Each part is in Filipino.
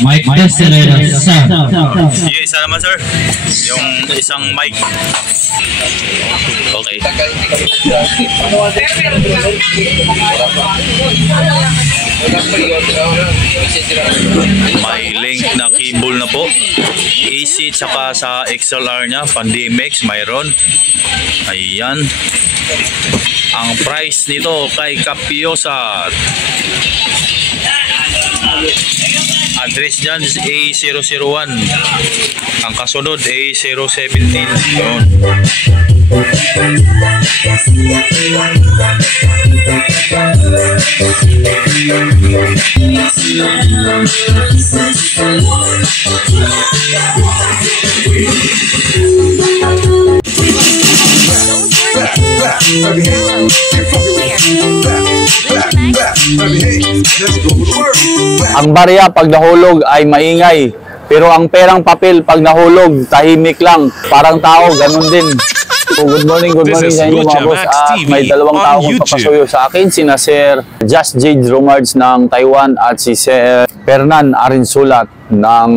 Mic test, sir. Sige, isa naman sir. Yung isang mic. Okay. May link na cable na po. AC tsaka sa XLR nya, Pandemix, mayroon. Ayan. Ang price nito kay Capiosa. Address dyan is A001. Ang kasunod A017. Yun. Ang barya pag nahulog ay maingay, pero ang perang papel pag nahulog tahimik lang, parang tao, ganun din. So, good morning sa inyo mga boss. May dalawang tao kong papasuyo sa akin, sina Sir Just Jade Romards ng Taiwan at si Sir Fernan Arinsulat ng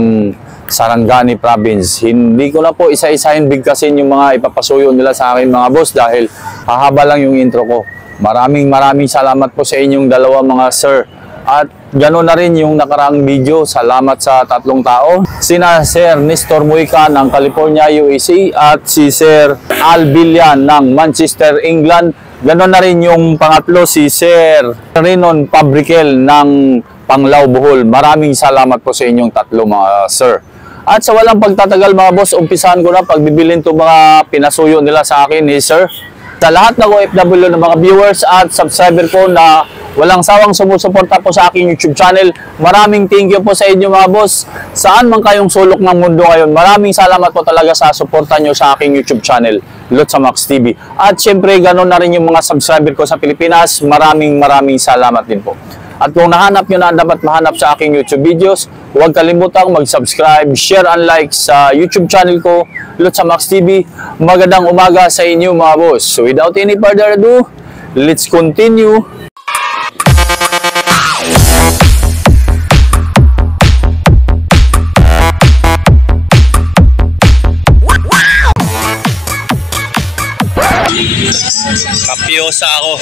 Sarangani Province. Hindi ko na po isa-isahin bigkasin yung mga ipapasuyo nila sa akin mga boss dahil hahaba lang yung intro ko. Maraming salamat po sa inyong dalawa mga sir. At gano'n na rin yung nakaraang video. Salamat sa tatlong tao. Sina Sir Nestor Muica ng California, USA at si Sir Al Villan ng Manchester, England. Gano'n na rin yung pangatlo, si Sir Renon Pabrikel ng Panglao, Bohol. Maraming salamat po sa inyong tatlo mga sir. At sa walang pagtatagal mga boss, umpisahan ko na pagbibilin to mga pinasuyo nila sa akin ni sir. Sa lahat ng OFW ng mga viewers at subscriber ko na walang sawang sumusuporta po sa aking YouTube channel, maraming thank you po sa inyo mga boss. Saan man kayong sulok ng mundo ngayon, maraming salamat po talaga sa suporta nyo sa aking YouTube channel, Lotsa Max TV. At syempre, ganoon na rin yung mga subscriber ko sa Pilipinas, maraming salamat din po. At kung nahanap nyo na dapat mahanap sa aking YouTube videos, huwag kalimutang mag-subscribe, share and like sa YouTube channel ko, Lotsa Max TV. Magandang umaga sa inyo mga boss. So without any further ado, let's continue. Capiosa ako.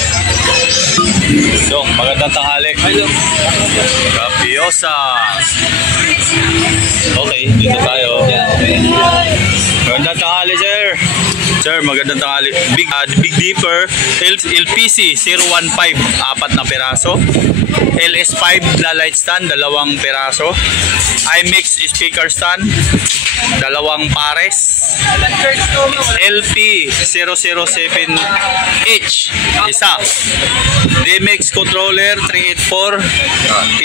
So, magandang tanghali. Capiosa. Okay, dito tayo. Magandang tanghali, sir. Sir, magandang tanghali. Big Dipper LPC 015, 4 na peraso. LS5 na light stand, 2 peraso. IMX speaker stand, 2 pares. LP 007H, isa. DMX controller 384,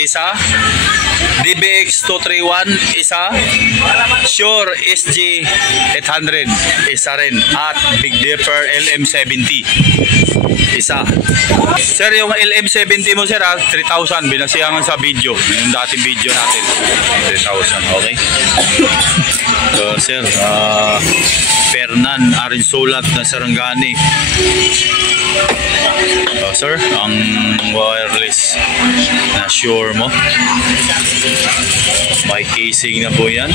isa. DBX 231, isa. Shure SG 800, isa rin. At Big Dipper LM70, isa. Sir, yung LM70 mo sir, 3,000, binasihangan sa video, yung dating video natin, 3,000, okay. So sir, Fernan Arinsulat na Sarangani. So sir, ang wireless na Shure mo, may casing na po yan,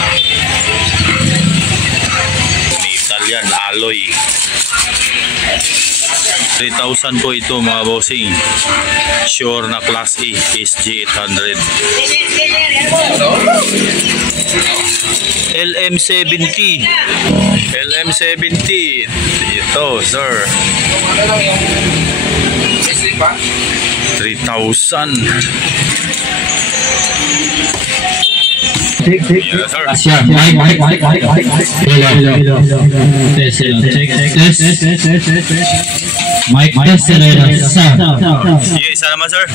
metal yan, alloy. 3,000 po ito mga bossing. Shure na Class A SG 800. LM70 ito sir, 3,000. Check. Yes, sir. Mic test, sir. Sige, isa naman sir.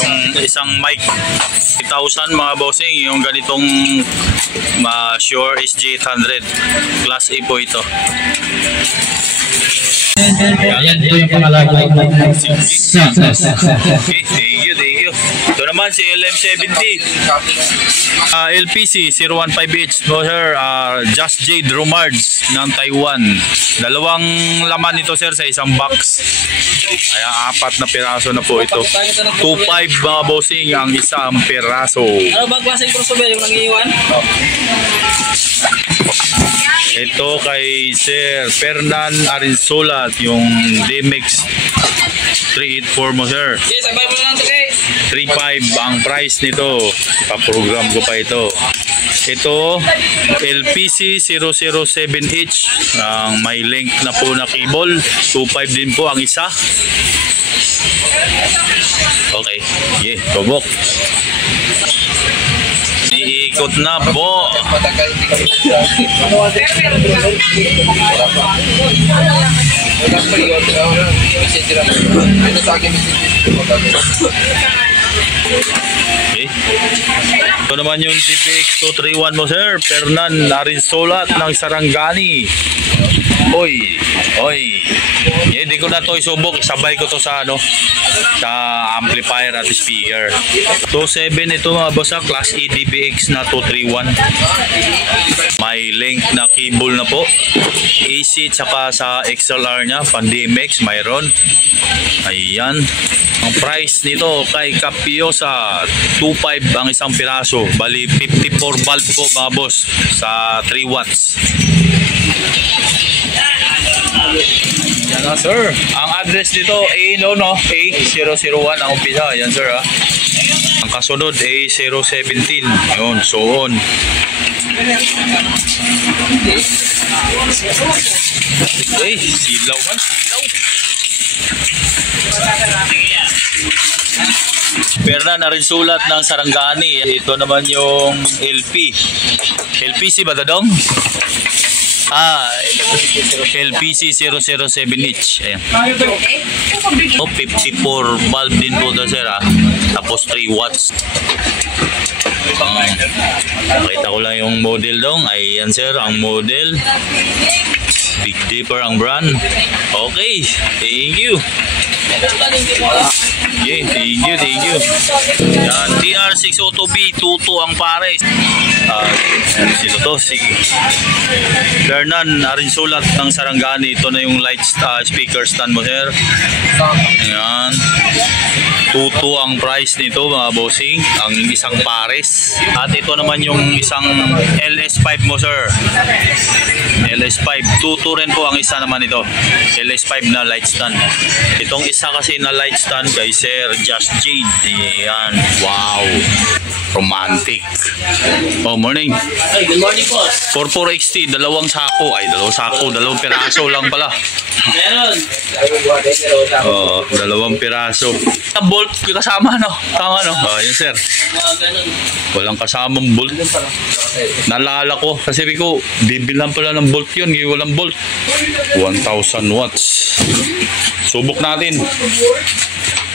Yung isang mic 3,000 mga bossing, yung ganitong Shure SG 800 Class A po ito. Ayan, ito yung pangalan. Okay, thank you. Ito naman si LM70. LPC 015H mo sir, Just Jade Romards ng Taiwan. Dalawang laman nito sir sa isang box. Kaya 4 na piraso na po ito. 2.5 mga bossing ang isang piraso. Ano ba klaseng crossover yung nangiiwan? Ito kay Sir Fernan Arinsolat, yung DMX 384 mo sir. Yes, sabay mo lang ito kay. 3.5 ang price nito. Pa-program ko pa ito. Ito LPC 007H, ang may length na po na cable. 2.5 din po ang isa. Okay, yeah, tubok. Iikot na po. Okay. Ito naman yung DPX 231 mo sir, Fernan Arinsolat ng Sarangani. Oy, hindi ko na to isubok, sabay ko to sa sa amplifier at speaker. 27 ito mga boss, class E DPX na 231. May length na cable na po. AC tsaka sa XLR nya, pan DMX mayroon. Ayan. Ang price nito kay Capiosa 2.5 ang isang piraso. Bali 54 bulb po mga boss sa 3 watts. Yan na sir. Ang address dito A001 ang umpisa. Yan sir ha. Ang kasunod A017. Yun, so on. Okay, silaw man, silaw. Fernan Arinsolat ng Sarangani. Ito naman yung LP. LPC ba dadong? LPC 007H. Ayan. Oh, 54 bulb din po ito sir ha. Tapos 3 watts. Nakita ko lang yung model dong. Ayan sir, ang model. Big Dipper ang brand. Okay, thank you. Yeah, thank you. Yan, TR602B, 22 ang pares. Sino to? Sige. Fernan Arinsolat ng Sarangani. Ito na yung light speaker stand mo sir. Yan. 22 ang price nito mga bossing, ang isang pares. At ito naman yung isang LS5 mo sir. LS5 22 rin po ang isa naman ito. LS5 na light stand. Itong isa kasi na light stand kay Sir Just Jade. Yan. Wow, romantic. Oh, morning. Ay, good morning po. 44XT, dalawang sako. Ay, dalawang piraso lang pala. Meron. Oh, dalawang piraso. Ang bolt kasama no? Tama no? Oh, yun sir. Mga ganun. Walang kasamang bolt. Naalala ko. Kasi sabi ko, bibilan pala ng bolt yun. Walang bolt. 1,000 watts. Subok natin.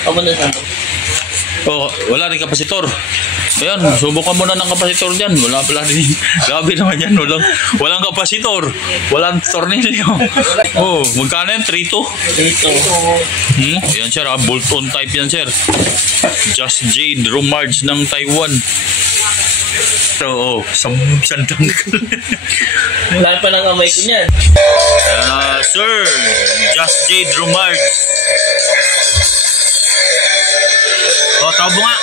Ako na sa. Oh, wala rin kapasitor. Ayan, subukan mo na ng kapasitor dyan. Wala pala rin. Grabe naman yan. Walang kapasitor. Walang tornilyo. Oh, magkano yan? 3.2? Dito. Ayan sir, bolt-on type yan sir. Just Jade Romards ng Taiwan. Oo, sandang. Wala pa ng amay ko niyan. Sir, Just Jade Romards. Oh, tawag nga.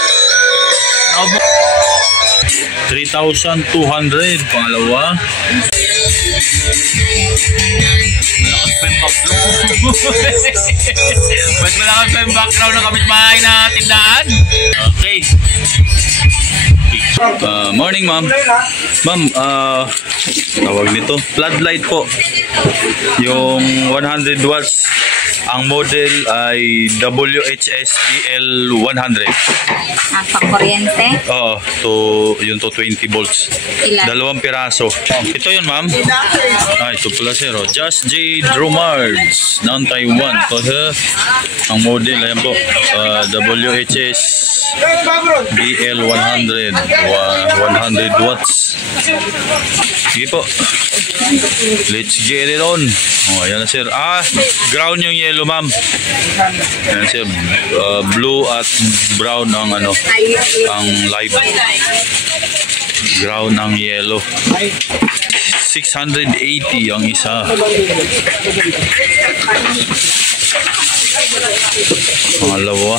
3,200 pangalawa. Ba't malakas pa yung background ng kapitbahay na tindahan? Okay. Morning ma'am. Ma'am, tawag nito, floodlight po. Yung 100 watts. Ang model ay WHS DL100. Pang-kuryente? Oo, yung 20 volts. Ilan? Dalawang piraso. Ito yun, ma'am. Ito pala sir. Just Jade Romards ng Taiwan. Ito sir. Ang model, ayan po. WHS DL100. 100 watts. Sige po. Let's get it on. Oh, ayan na sir. Ground yung yellow ma'am. Ayan sir. Blue at brown ang ano, ang live. Ground ang yellow. 680 ang isa. Pangalawa.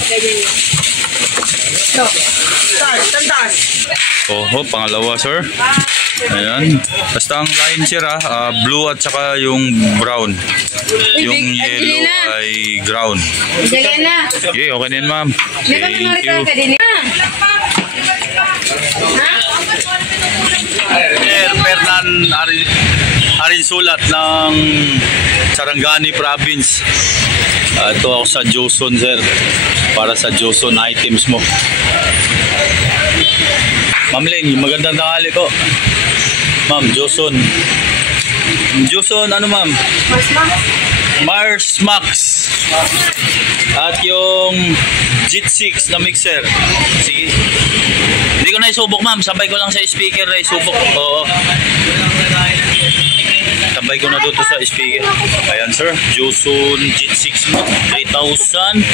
Oho, pangalawa sir. Ayan. Basta ang line sir blue at saka yung brown. Yung yellow ay ground. Okay, okay din ma'am. Thank you. Fernan Arinsulat ng Sarangani Province. Ito ako sa Joson sir. Para sa Joson items mo. Ma'am Ling, magandang tanghali po. Ma'am, Joson. Joson, ano ma'am? Mars Max. At yung JIT 6 na mixer. Sige. Hindi ko na isubok ma'am. Sabay ko lang sa speaker na isubok. Oo. Sabay ko na dito sa speaker. Ayan sir. Joson JIT 6 mo. 3,000.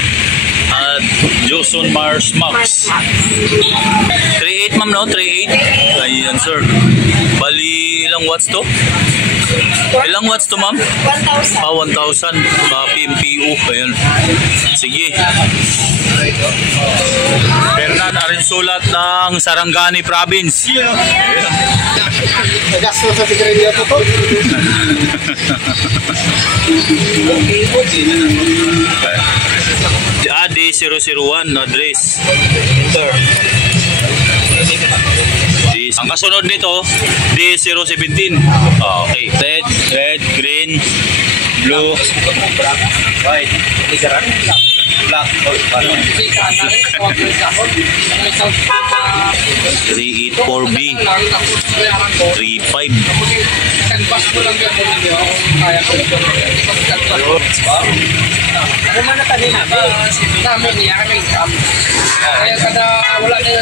At Joson Mars Max. 3.8 ma'am no? 3.8. Ayan sir. Bali ilang watts to? Ilang watts to ma'am? 1,000. 1,000. PMPU. Ayan. Sige. Fernan Arinsulat ng Sarangani Province. Gasto sa sigarilyo to. D001 address. Enter. Ang kasunod nito, D017. Okay. Red, green, blue, white, black, 384B, 35.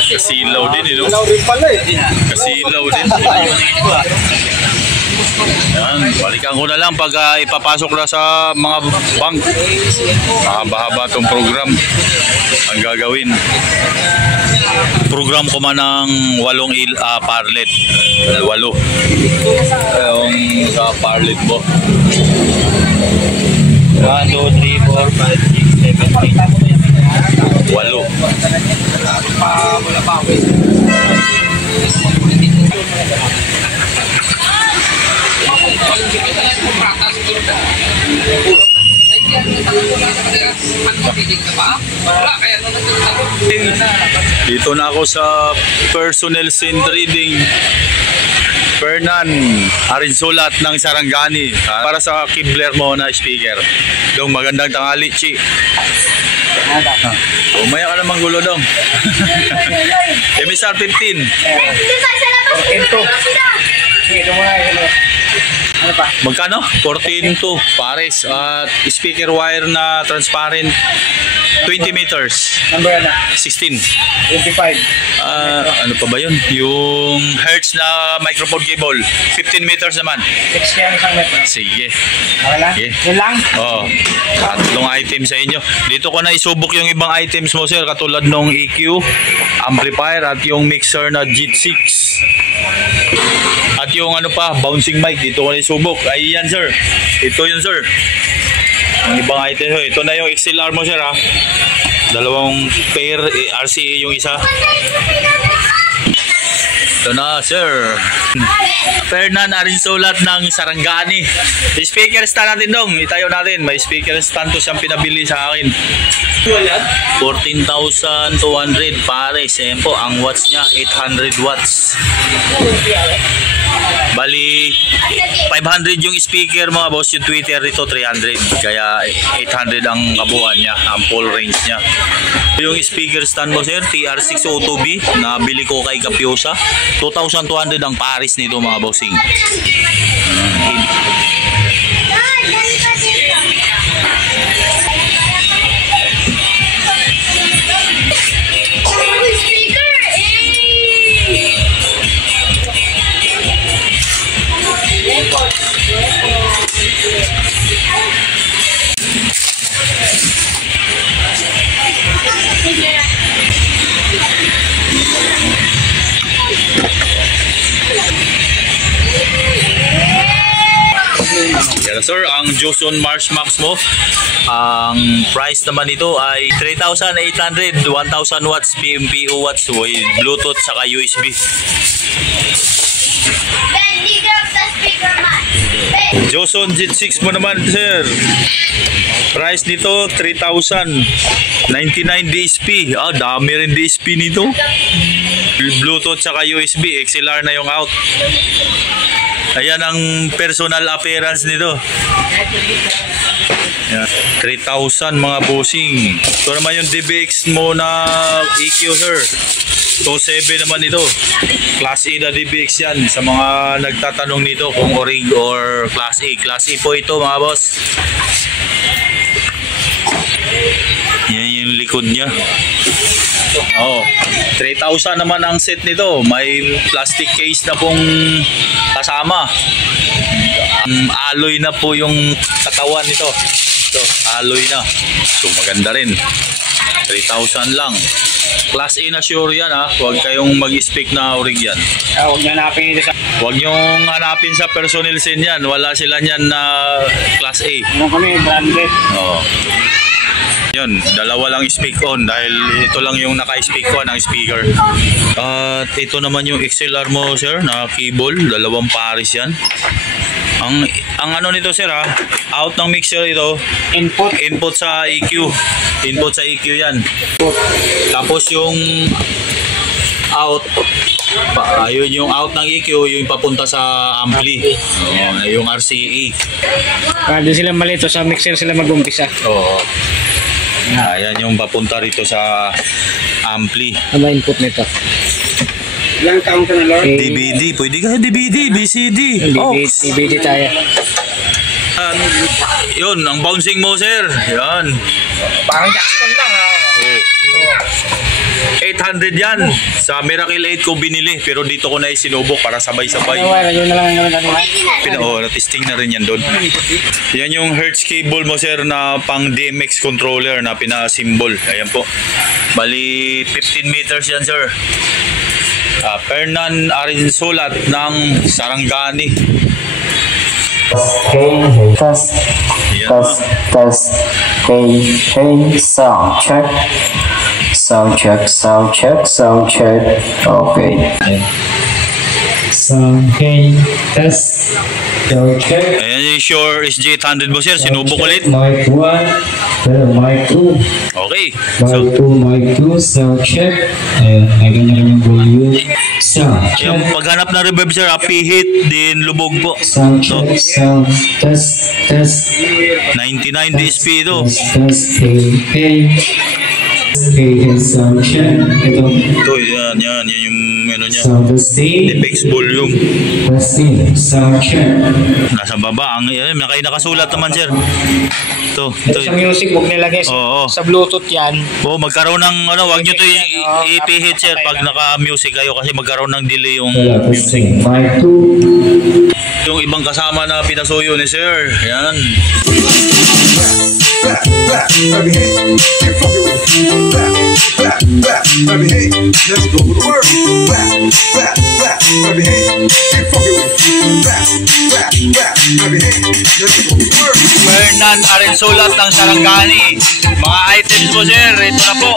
Kasilaw din eh, no? Kasilaw din. Yan, balikan ko na lang pag ipapasok na sa mga bank. Mahaba-haba itong program ang gagawin. Program ko man ng 8 parlet. 8 yung sa parlet mo. 1, 2, 3, 4, 5, 6, 7, 8. 8. Wala pa ako. Dito na ako sa Personal Scene Trading. Fernan Arinsulat ng Sarangani para sa Kibler mo na speaker. Dong, magandang tanghali, Chi. Umaya ka naman gulo dong. MSR 15. Magkano? 14.2 pares at speaker wire na transparent 20 meters. Number na? 16. 25. Ano pa ba yun? Yung Hertz na microphone cable. 15 meters naman. 6 yan isang metro. Sige. Okay lang? Yeah. Yun lang? Oo. Tatlong items sa inyo. Dito ko na isubok yung ibang items mo sir. Katulad nung EQ, amplifier at yung mixer na JIT 6. At yung ano pa, bouncing mic. Dito ko na isubok. Ay yan sir. Ito yun sir. Yung ibang item. Ito na yung XLR mo sir ha. Dalawang pair RCA yung isa. Ito na sir. Fernan Arinsulat ng Sarangani. Speaker stand natin dong. Itayo natin. May speaker stand to siyang pinabili sa akin. 14,200 pares. Ayan po. Ang watts niya 800 watts. Bali 500 yung speaker mga boss. Yung tweeter dito 300. Kaya 800 ang kabuuan niya. Ang full range niya. Yung speaker stand mo sir, TR602B, nabili ko kay Capiosa. 2,200 ang pares nito mga bossing. Sir, ang Joson Mars Max mo, ang price naman nito ay 3,800, 1,000 watts, PMPO watts with Bluetooth saka USB. Joson Z6 mo naman, sir. Price nito 3,000, 99 DSP. Ah, dami rin DSP nito. Bluetooth saka USB, XLR na yung out. Ayan ang personal appearance nito. Yan. 3,000 mga bossing. Ito naman yung DBX mo na EQ, sir. 2.7 naman ito. Class A na DBX yan. Sa mga nagtatanong nito kung orig or Class A. Class A po ito mga boss. Yan yung likod niya. Oh, 3,000 naman ang set nito. May plastic case na pong kasama. Alloy na po yung katawan nito. Ito, alloy na. So maganda rin. 3,000 lang. Class A na sure yan ha. Huwag kayong mag-speak na orig yan. Huwag nyo hanapin ito sa... Huwag nyong hanapin sa personnel scene yan. Wala sila yan na Class A. Ano kami, branded. Oo. Yun, dalawa lang speak on dahil ito lang yung naka-speak on ang speaker. At ito naman yung XLR mo, sir, na cable, dalawang pares yan. Ang ano nito, sir, ha, out ng mixer ito, input sa EQ. Input sa EQ yan. Tapos yung out, ayun yung out ng EQ, yung papunta sa ampli. Yung RCE. Doon sila malito sa mixer sila mag-umpisa. Oo. Ayan yung papunta rito sa ampli. Ano input nito? Ilang taong ka na, Lord? DVD. Pwede ka DVD, BCD. DVD tayo. Yun, ang bouncing mo, sir. Yan. Parang Jackson lang ha. 800 yan. Sa Miracle 8 ko binili. Pero dito ko na isinubok para sabay-sabay. Yun na lang yung natin. Na-testing na rin yan doon. Yan yung Hertz cable mo, sir, na pang DMX controller na pina-symbol. Ayan po. Bali, 15 meters yan, sir. Fernan Arinsolat ng Sarangani. Test. Sound check. Okay. Test. Ayan yung Shure SG800 mo, sir. Sinubok ulit. Mic 1. Mic 2. Okay. Mic 2. Sound check. Ayan. May ganyan yung volume. Sound check. Yung paghanap ng reverb, sir, pihit din lubog po. Sound check. Sound. Test. 99 DSP ito. Test. Sound check. Ito. Ito, yan yung ano niya. Sound testing. Apex volume. Testing. Sound check. Nasa baba. May nakasulat naman, sir. Ito. Sa music, huwag nilagay sa Bluetooth yan. Oo, magkaroon ng wag nyo ito ipihit, sir, pag naka-music kayo kasi magkaroon ng delay yung music. Mic 2. Yung ibang kasama na pinasuyo ni sir. Yan. Let's go to work. Fernan Arinsolat ng Sarangani. Mga items mo, sir. Ito na po.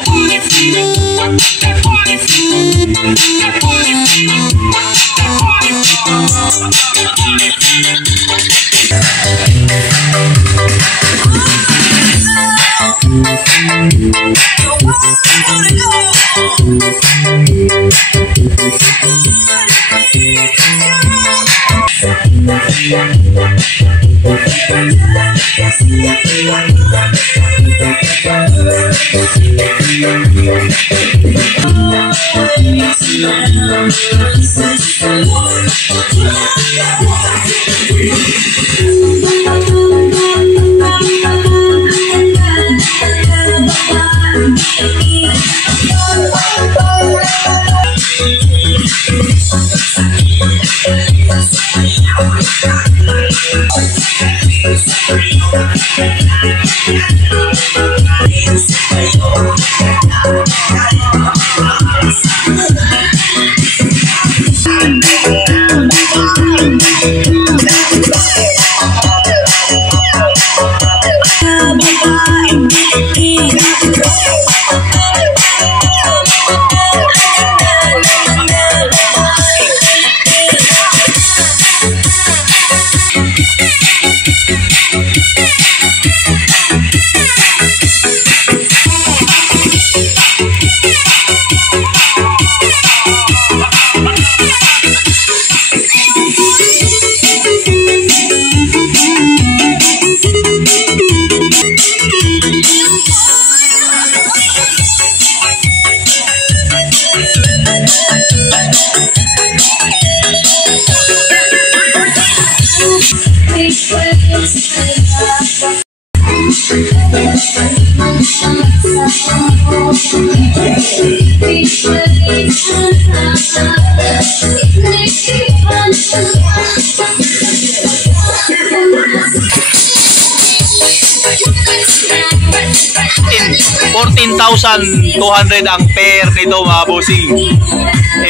14,200 ang pair nito mga bossing.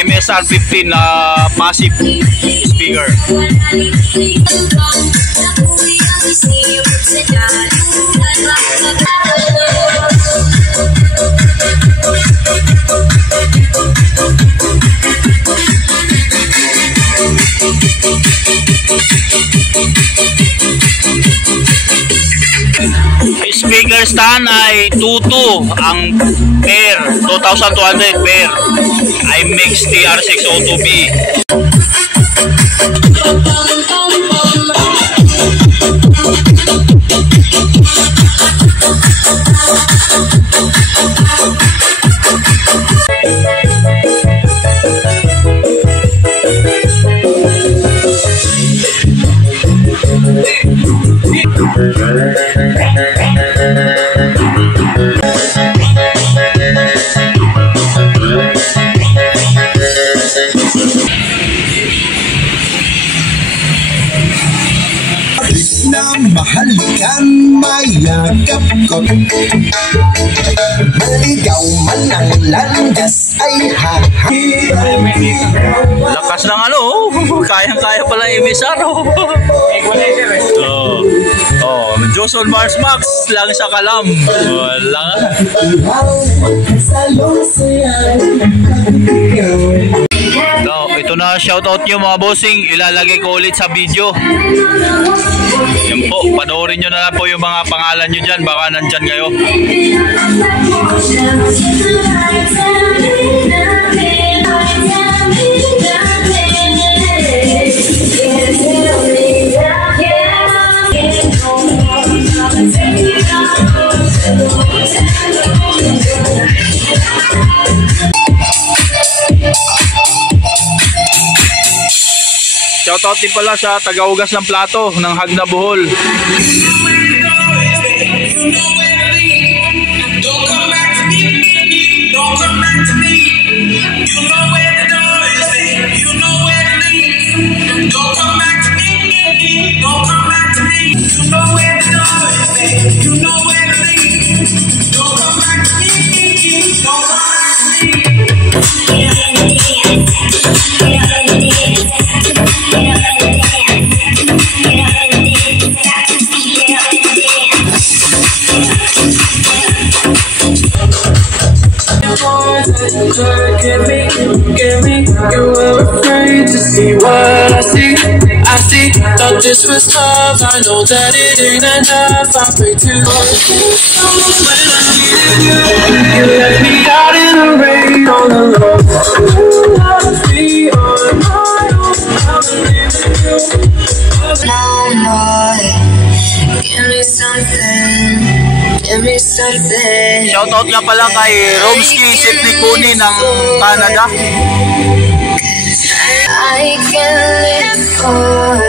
MSR 15 na passive speaker. Speaker stand ay 22 ang pair, 2,200 pair. iMix TR602B. Mahal kan mayakap ko, maligaw man ang landas ay Lakas ng ano, kayang-kaya pala yung MSR. Joson Mars Max lang sa kalam. Wala. No, ito na shoutout nyo mga bossing. Ilalagay ko ulit sa video. Yan po, panoorin nyo na lang po yung mga pangalan nyo dyan. Baka nandyan kayo. Shoutout din pala sa tagaugas ng plato ng Hagna Bohol. You were afraid to see what I see. I see, thought this was love. I know that it ain't enough. I pray to God. When I needed you, you left me out in the rain all alone. You left me on my own. I'm leaving you. Give me something. Give me something. Shoutout nga pala kay Romsky Sipnikuni ng Canada. I can live for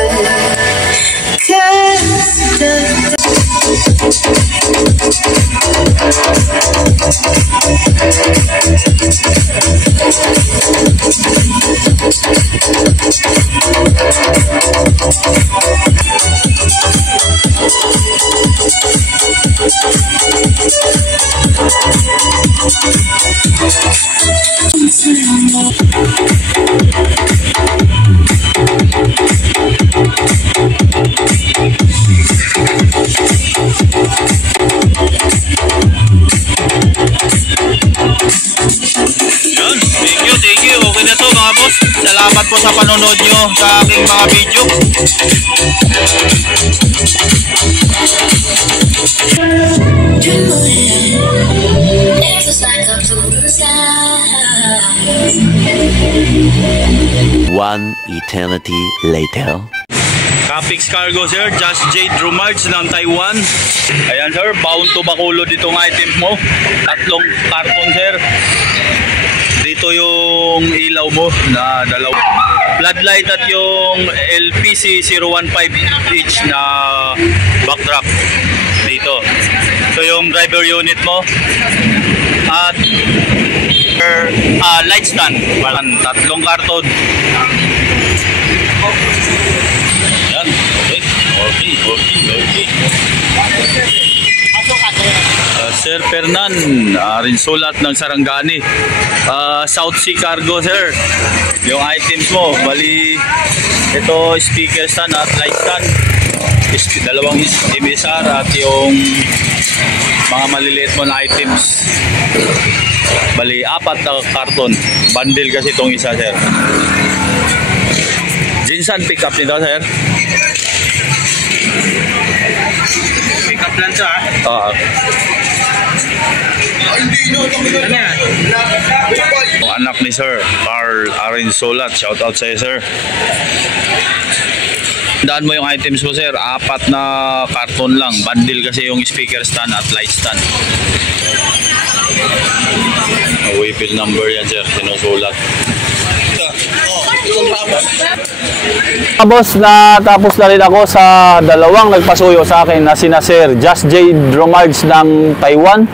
Thank you. Okay na to mga boss. Salamat po sa panonood nyo sa aking mga video. One eternity later. Capix Cargo sir, Just J Drumards ng Taiwan. Ayan sir, bound to Bacolod itong item mo. 3 karton sir. Dito yung ilaw mo na dalawa. Floodlight at yung LPC 015 inch na backdrop dito. So yung driver unit mo at light stand. 3 karton. Yan, okay. Sir Fernan, rin sulat ng Sarangani. South Sea Cargo, sir. Yung items mo, bali ito speaker stand at light stand. Dalawang MSR at yung mga maliliit mo na items. Bali, 4 na karton. Bundle kasi itong isa, sir. Jinsan pick up nito, sir. Pick up lang to, ha? Oo. Ang anak ni Sir Carl Arin Solat, shout out sa iyo, sir. Daan mo yung items mo, sir. 4 na karton lang. Bundle kasi yung speaker stand at light stand. Waybill number yan, sir. Sinusulat. Boss, natapos na rin ako sa dalawang nagpasuyo sa akin na sina Sir Just J. Dromards ng Taiwan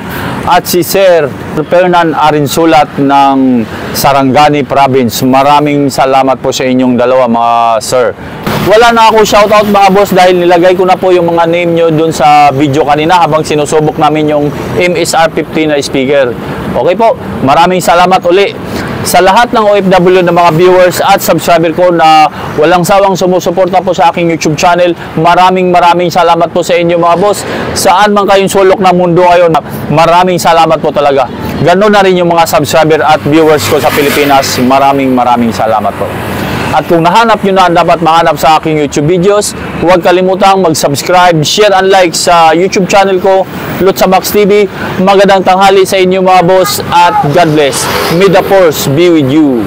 at si Sir Fernan Arinsulat ng Sarangani Province. Maraming salamat po sa inyong dalawa, mga sir. Wala na ako shoutout, mga boss, dahil nilagay ko na po yung mga name nyo dun sa video kanina habang sinusubok namin yung MSR 15 na speaker. Okay po, maraming salamat uli sa lahat ng OFW na mga viewers at subscriber ko na walang sawang sumusuporta po sa aking YouTube channel. Maraming salamat po sa inyo, mga boss. Saan man kayong sulok ng mundo ngayon, maraming salamat po talaga. Ganon na rin yung mga subscriber at viewers ko sa Pilipinas. Maraming salamat po. At kung nahanap nyo na dapat mahanap sa aking YouTube videos, huwag kalimutang mag-subscribe, share and like sa YouTube channel ko, Lutsa Max TV. Magandang tanghali sa inyo, mga boss, at God bless. May the force be with you.